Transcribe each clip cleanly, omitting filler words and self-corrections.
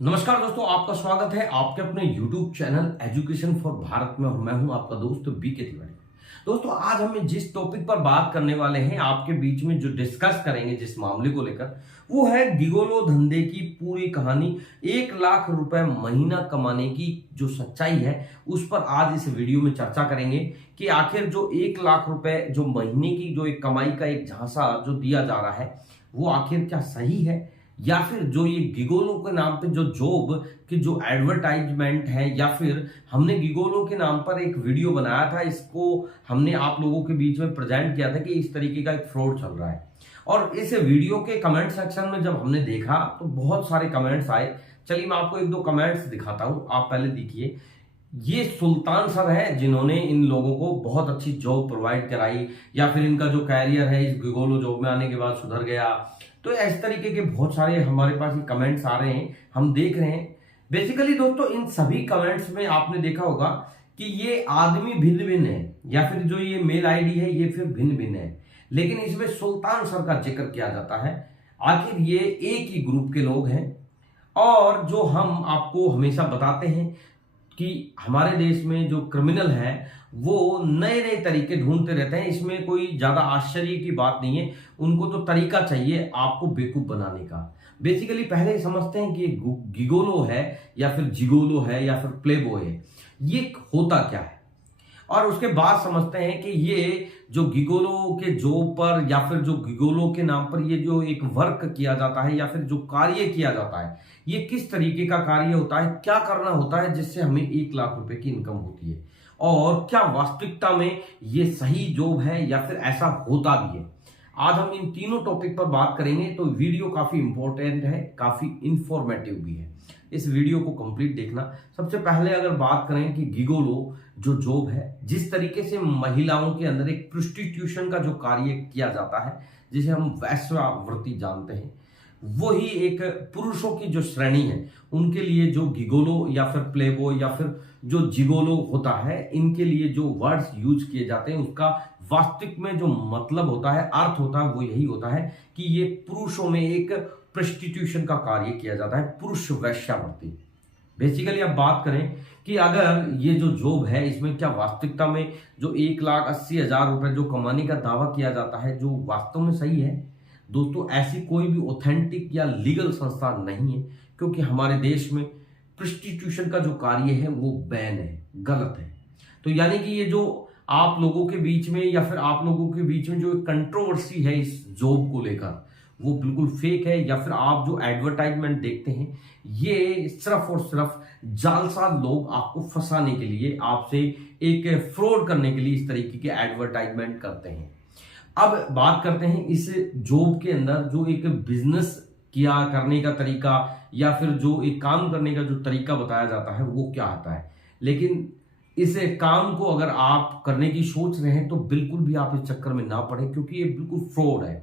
नमस्कार दोस्तों, आपका स्वागत है आपके अपने YouTube channel education for Bharat में और मैं हूं आपका दोस्त बीके तिवारी। दोस्तों, आज हम जिस टॉपिक पर बात करने वाले हैं आपके बीच में जो डिस्कस करेंगे जिस मामले को लेकर, वो है गिगोलो धंधे की पूरी कहानी। 1 लाख रुपए महीना कमाने की जो सच्चाई है उस पर आज इस वीडियो में चर्चा करेंगे कि आखिर जो 1 लाख रुपए जो महीने की जो एक कमाई का एक झांसा जो दिया जा रहा है वो आखिर क्या सही है, या फिर जो ये गिगोलो के नाम पे जो जॉब की जो एडवर्टाइजमेंट है, या फिर हमने गिगोलो के नाम पर एक वीडियो बनाया था, इसको हमने आप लोगों के बीच में प्रेजेंट किया था कि इस तरीके का एक फ्रॉड चल रहा है। और इस वीडियो के कमेंट सेक्शन में जब हमने देखा तो बहुत सारे कमेंट्स आए। चलिए मैं आपको एक दो कमेंट्स दिखाता हूं, आप पहले देखिए। ये सुल्तान सर है जिन्होंने इन लोगों को बहुत अच्छी जॉब प्रोवाइड कराई, या फिर इनका जो कैरियर है इस गिगोलो जॉब में आने के बाद सुधर गया। तो इस तरीके के बहुत सारे हमारे पास ये कमेंट्स आ रहे हैं, हम देख रहे हैं। बेसिकली दोस्तों, इन सभी कमेंट्स में आपने देखा होगा कि ये आदमी भिन्न भिन्न है, या फिर जो ये मेल आईडी है ये फिर भिन्न भिन्न है, लेकिन इसमें सुल्तान सर का जिक्र किया जाता है। आखिर ये एक ही ग्रुप के लोग हैं, और जो हम आपको हमेशा बताते हैं कि हमारे देश में जो क्रिमिनल हैं वो नए नए तरीके ढूंढते रहते हैं। इसमें कोई ज्यादा आश्चर्य की बात नहीं है, उनको तो तरीका चाहिए आपको बेवकूफ बनाने का। बेसिकली पहले समझते हैं कि गिगोलो है या फिर जिगोलो है या फिर प्लेबॉय है, ये होता क्या है, और उसके बाद समझते हैं कि ये जो गिगोलो के जॉब पर या फिर जो गिगोलो के नाम पर ये जो एक वर्क किया जाता है या फिर जो कार्य किया जाता है, ये किस तरीके का कार्य होता है, क्या करना होता है जिससे हमें 1 लाख रुपए की इनकम होती है, और क्या वास्तविकता में ये सही जॉब है या फिर ऐसा होता भी है। आज हम इन तीनों टॉपिक पर बात करेंगे, तो वीडियो काफी इंपॉर्टेंट है, काफी इंफॉर्मेटिव भी है। इस वीडियो को कंप्लीट देखना। सबसे पहले अगर बात करें कि गिगोलो जो जॉब है, जिस तरीके से महिलाओं के अंदर एक प्रोस्टिट्यूशन का जो कार्य किया जाता है, जिसे हम वेश्यावृत्ति जानते हैं, वही एक पुरुषों की जो श्रेणी है उनके लिए जो गिगोलो या फिर प्लेबॉय या फिर जो जिगोलो होता है, इनके लिए जो वर्ड्स यूज किए जाते हैं उसका वास्तविक में जो मतलब होता है, अर्थ होता है, वो यही होता है कि ये पुरुषों में एक प्रोस्टिट्यूशन का कार्य किया जाता है, पुरुष वेश्यावृत्ति। बेसिकली अब बात करें कि अगर ये जो जॉब है इसमें क्या वास्तविकता में जो 1,80,000 रुपए जो कमाने का दावा किया जाता है जो वास्तव में सही है, दोस्तों ऐसी कोई भी ऑथेंटिक या लीगल संस्था नहीं है, क्योंकि हमारे देश में प्रोस्टिट्यूशन का जो कार्य है वो बैन है, गलत है। तो यानी कि ये जो आप लोगों के बीच में या फिर आप लोगों के बीच में जो कंट्रोवर्सी है इस जॉब को लेकर, वो बिल्कुल फेक है, या फिर आप जो एडवर्टाइजमेंट देखते हैं ये सिर्फ और सिर्फ जालसाज लोग आपको फंसाने के लिए, आपसे एक फ्रॉड करने के लिए इस तरीके के एडवर्टाइजमेंट करते हैं। अब बात करते हैं इस जॉब के अंदर जो एक बिजनेस किया करने का तरीका या फिर जो एक काम करने का जो तरीका बताया जाता है वो क्या आता है। लेकिन इस काम को अगर आप करने की सोच रहे हैं तो बिल्कुल भी आप इस चक्कर में ना पड़े, क्योंकि ये बिल्कुल फ्रॉड है।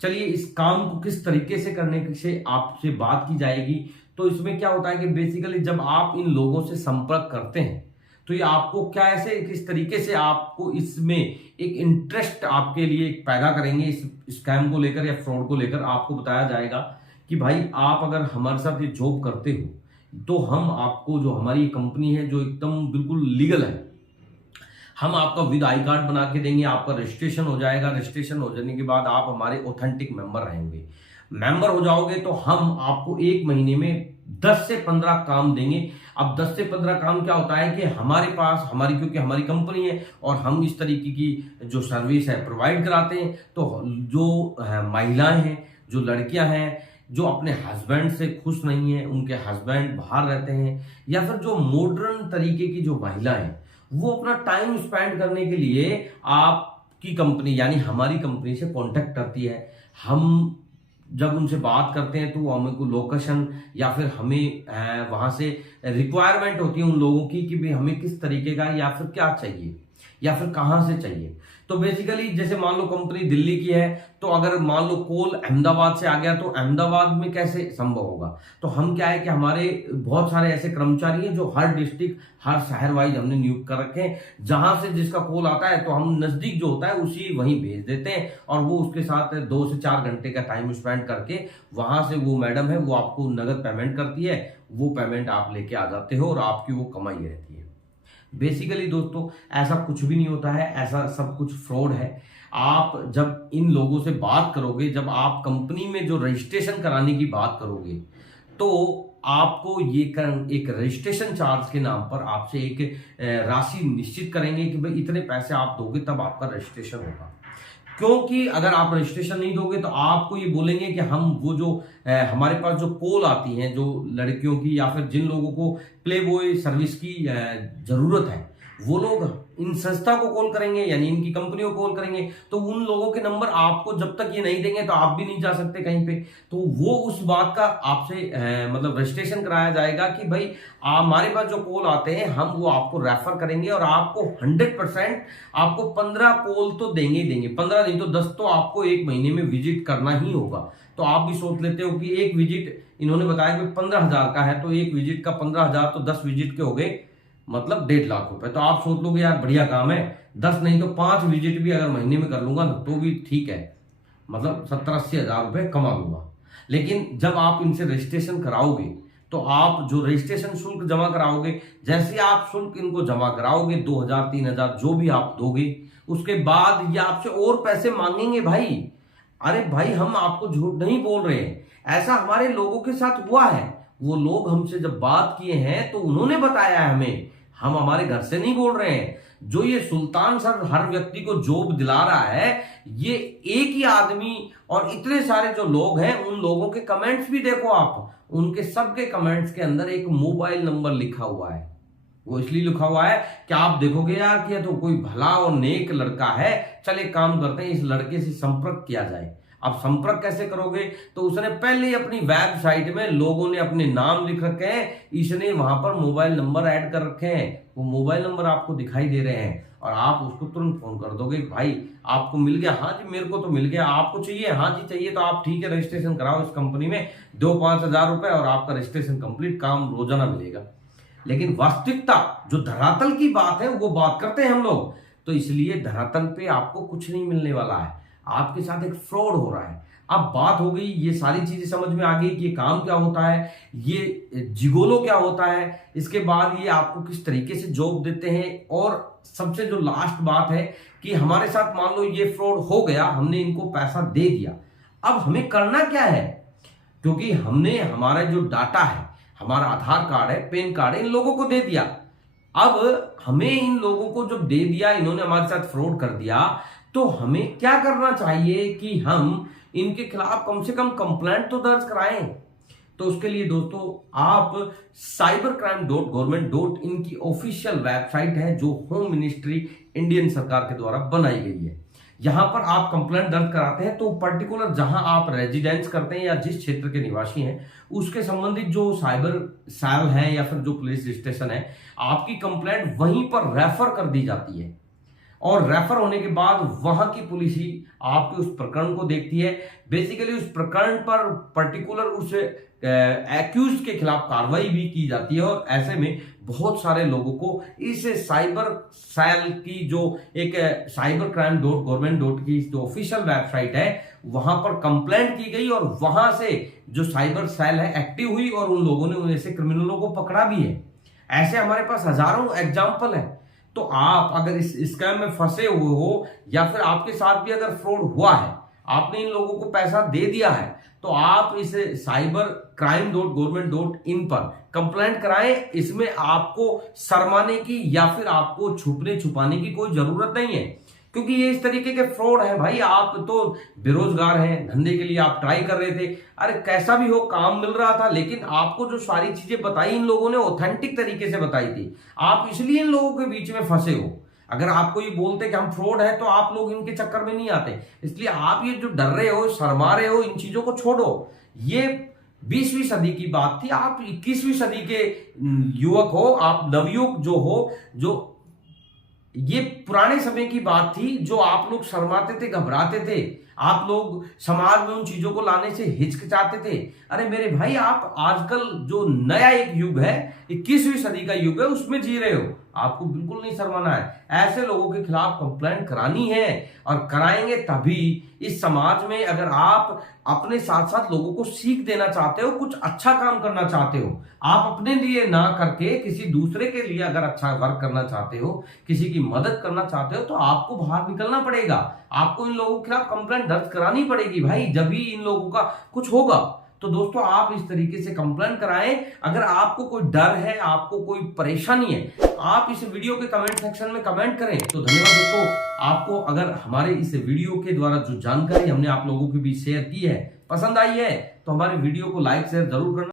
चलिए इस काम को किस तरीके से करने से आपसे बात की जाएगी। तो इसमें क्या होता है कि बेसिकली जब आप इन लोगों से संपर्क करते हैं तो ये आपको क्या ऐसे किस तरीके से आपको इसमें एक इंटरेस्ट आपके लिए पैदा करेंगे, इस स्कैम को लेकर या फ्रॉड को लेकर। आपको बताया जाएगा कि भाई आप अगर हमारे साथ ये जॉब करते हो तो हम आपको, जो हमारी कंपनी है जो एकदम बिल्कुल लीगल है, हम आपका विद आई कार्ड बना के देंगे, आपका रजिस्ट्रेशन हो जाएगा। रजिस्ट्रेशन हो जाने के बाद आप हमारे ऑथेंटिक मेंबर रहेंगे। मेंबर हो जाओगे तो हम आपको 1 महीने में 10 से 15 काम देंगे। अब 10 से 15 काम क्या होता है कि हमारे पास क्योंकि हमारी कंपनी है और हम इस तरीके की जो सर्विस है प्रोवाइड कराते हैं, तो जो महिलाएं हैं, जो लड़कियां हैं, जो अपने हस्बैंड से खुश नहीं है, उनके हस्बैंड बाहर रहते हैं, या फिर जो मॉडर्न तरीके की जो महिलाएं हैं, वो अपना टाइम स्पेंड करने के लिए आपकी कंपनी यानी हमारी कंपनी से कांटेक्ट करती है। हम जब उनसे बात करते हैं तो वो हमें को लोकेशन या फिर हमें वहां से रिक्वायरमेंट होती है उन लोगों की कि भाई हमें किस तरीके का या फिर क्या चाहिए या फिर कहां से चाहिए। तो बेसिकली जैसे मान लो कंपनी दिल्ली की है, तो अगर मान लो कोल अहमदाबाद से आ गया तो अहमदाबाद में कैसे संभव होगा। तो हम क्या है कि हमारे बहुत सारे ऐसे कर्मचारी हैं जो हर डिस्ट्रिक्ट हर शहर वाइज हमने नियुक्त कर रखे हैं, जहां से जिसका कॉल आता है तो हम नजदीक जो होता है उसी वहीं भेज देते हैं और वो उसके साथ 2 से 4 घंटे का टाइम स्पेंड करके वहां से वो मैडम है वो आपको नगद पेमेंट करती है, वो पेमेंट आप लेके आ जाते हो और आपकी वो कमाई रहती है। बेसिकली दोस्तों ऐसा कुछ भी नहीं होता है, ऐसा सब कुछ फ्रॉड है। आप जब इन लोगों से बात करोगे, जब आप कंपनी में जो रजिस्ट्रेशन कराने की बात करोगे, तो आपको ये एक रजिस्ट्रेशन चार्ज के नाम पर आपसे एक राशि निश्चित करेंगे कि भाई इतने पैसे आप दोगे तब आपका रजिस्ट्रेशन होगा। क्योंकि अगर आप रजिस्ट्रेशन नहीं दोगे तो आपको ये बोलेंगे कि हम वो जो हमारे पास जो कॉल आती हैं जो लड़कियों की या फिर जिन लोगों को प्ले बॉय सर्विस की जरूरत है, वो लोग इन संस्था को कॉल करेंगे यानी इनकी कंपनियों को कॉल करेंगे, तो उन लोगों के नंबर आपको जब तक ये नहीं देंगे तो आप भी नहीं जा सकते कहीं पे। तो वो उस बात का आपसे मतलब रजिस्ट्रेशन कराया जाएगा कि भाई हमारे पास जो कॉल आते हैं हम वो आपको रेफर करेंगे और आपको 100% आपको 15 कॉल तो देंगे ही देंगे, 15 नहीं तो 10 तो आपको एक महीने में विजिट करना ही होगा। तो आप भी सोच लेते हो कि एक विजिट इन्होंने बताया कि 15,000 का है, तो एक विजिट का 15,000 तो 10 विजिट के हो गए मतलब 1.5 लाख रुपए। तो आप सोच लोगे यार बढ़िया काम है, 10 नहीं तो 5 विजिट भी अगर महीने में कर लूंगा ना तो भी ठीक है, मतलब 70-80 हजार रुपए कमा लूंगा। लेकिन जब आप इनसे रजिस्ट्रेशन कराओगे तो आप जो रजिस्ट्रेशन शुल्क जमा कराओगे, जैसे आप शुल्क इनको जमा कराओगे 2,000-3,000 जो भी आप दोगे, उसके बाद ये आपसे और पैसे मांगेंगे भाई। अरे भाई हम आपको झूठ नहीं बोल रहे हैं, ऐसा हमारे लोगों के साथ हुआ है। वो लोग हमसे जब बात किए हैं तो उन्होंने बताया है हमें, हम हमारे घर से नहीं बोल रहे हैं। जो ये सुल्तान सर हर व्यक्ति को जॉब दिला रहा है, ये एक ही आदमी और इतने सारे जो लोग हैं उन लोगों के कमेंट्स भी देखो आप, उनके सबके कमेंट्स के अंदर एक मोबाइल नंबर लिखा हुआ है। वो इसलिए लिखा हुआ है कि आप देखोगे यार कि तो कोई भला और नेक लड़का है, चले काम करते हैं इस लड़के से संपर्क किया जाए। अब संपर्क कैसे करोगे, तो उसने पहले ही अपनी वेबसाइट में लोगों ने अपने नाम लिख रखे हैं, इसने वहां पर मोबाइल नंबर ऐड कर रखे हैं, वो मोबाइल नंबर आपको दिखाई दे रहे हैं और आप उसको तुरंत फोन कर दोगे भाई आपको मिल गया, हाँ जी मेरे को तो मिल गया, आपको चाहिए, हाँ जी चाहिए, तो आप ठीक है रजिस्ट्रेशन कराओ इस कंपनी में, 2-5 हजार रुपए और आपका रजिस्ट्रेशन कंप्लीट, काम रोजाना मिलेगा। लेकिन वास्तविकता जो धरातल की बात है वो बात करते हैं हम लोग, तो इसलिए धरातल पे आपको कुछ नहीं मिलने वाला है, आपके साथ एक फ्रॉड हो रहा है। अब बात हो गई, ये सारी चीजें समझ में आ गई कि ये काम क्या होता है, ये जिगोलो क्या होता है, इसके बाद ये आपको किस तरीके से जॉब देते हैं, और सबसे जो लास्ट बात है कि हमारे साथ मान लो ये फ्रॉड हो गया, हमने इनको पैसा दे दिया, अब हमें करना क्या है, क्योंकि हमने हमारा जो डाटा है, हमारा आधार कार्ड है, पैन कार्ड है, इन लोगों को दे दिया। अब हमें इन लोगों को जब दे दिया, इन्होंने हमारे साथ फ्रॉड कर दिया, तो हमें क्या करना चाहिए कि हम इनके खिलाफ कम से कम कंप्लेंट तो दर्ज कराएं। तो उसके लिए दोस्तों आप cybercrime.government.in की ऑफिशियल वेबसाइट है जो होम मिनिस्ट्री इंडियन सरकार के द्वारा बनाई गई है, यहां पर आप कंप्लेंट दर्ज कराते हैं। तो पर्टिकुलर जहां आप रेजिडेंस करते हैं या जिस क्षेत्र के निवासी हैं उसके संबंधित जो साइबर सेल है या फिर जो पुलिस स्टेशन है, आपकी कंप्लेंट वहीं पर रेफर कर दी जाती है और रेफर होने के बाद वहां की पुलिस ही आपके उस प्रकरण को देखती है। बेसिकली उस प्रकरण पर पर्टिकुलर उस एक्यूज के खिलाफ कार्रवाई भी की जाती है और ऐसे में बहुत सारे लोगों को इस साइबर सेल की जो एक cybercrime.government.in की जो ऑफिशियल वेबसाइट है वहां पर कंप्लेंट की गई और वहां से जो साइबर सेल है एक्टिव हुई और उन लोगों ने ऐसे क्रिमिनलों को पकड़ा भी है। ऐसे हमारे पास हजारों एग्जाम्पल है। तो आप अगर इस स्कैम में फंसे हुए हो या फिर आपके साथ भी अगर फ्रॉड हुआ है, आपने इन लोगों को पैसा दे दिया है, तो आप इस cybercrime.government.in पर कंप्लेंट कराएं। इसमें आपको शर्माने की या फिर आपको छुपने छुपाने की कोई जरूरत नहीं है, क्योंकि ये इस तरीके के फ्रॉड है। भाई आप तो बेरोजगार हैं, धंधे के लिए आप ट्राई कर रहे थे, अरे कैसा भी हो काम मिल रहा था, लेकिन आपको जो सारी चीजें बताई इन लोगों ने ऑथेंटिक तरीके से बताई थी, आप इसलिए इन लोगों के बीच में फंसे हो। अगर आपको ये बोलते कि हम फ्रॉड है तो आप लोग इनके चक्कर में नहीं आते। इसलिए आप ये जो डर रहे हो, शर्मा रहे हो, इन चीजों को छोड़ो। ये 20वीं सदी की बात थी, आप 21वीं सदी के युवक हो, आप नवयुवक जो हो, जो ये पुराने समय की बात थी, जो आप लोग शर्माते थे, घबराते थे, आप लोग समाज में उन चीजों को लाने से हिचकिचाते थे। अरे मेरे भाई, आप आजकल जो नया एक युग है, 21वीं सदी का युग है, उसमें जी रहे हो। आपको बिल्कुल नहीं शर्माना है। ऐसे लोगों के खिलाफ कंप्लेंट करानी है और कराएंगे तभी। इस समाज में अगर आप अपने साथ साथ लोगों को सीख देना चाहते हो, कुछ अच्छा काम करना चाहते हो, आप अपने लिए ना करके किसी दूसरे के लिए अगर अच्छा वर्क करना चाहते हो, किसी की मदद करना चाहते हो, तो आपको बाहर निकलना पड़ेगा। आपको इन लोगों के खिलाफ कंप्लेंट दर्ज करानी पड़ेगी भाई, जब भी इन लोगों का कुछ होगा। तो दोस्तों, आप इस तरीके से कंप्लेंट कराएं। अगर आपको कोई डर है, आपको कोई परेशानी है, आप इस वीडियो के कमेंट सेक्शन में कमेंट करें। तो धन्यवाद दोस्तों। आपको अगर हमारे इस वीडियो के द्वारा जो जानकारी हमने आप लोगों के बीच शेयर की है पसंद आई है, तो हमारे वीडियो को लाइक शेयर जरूर करना।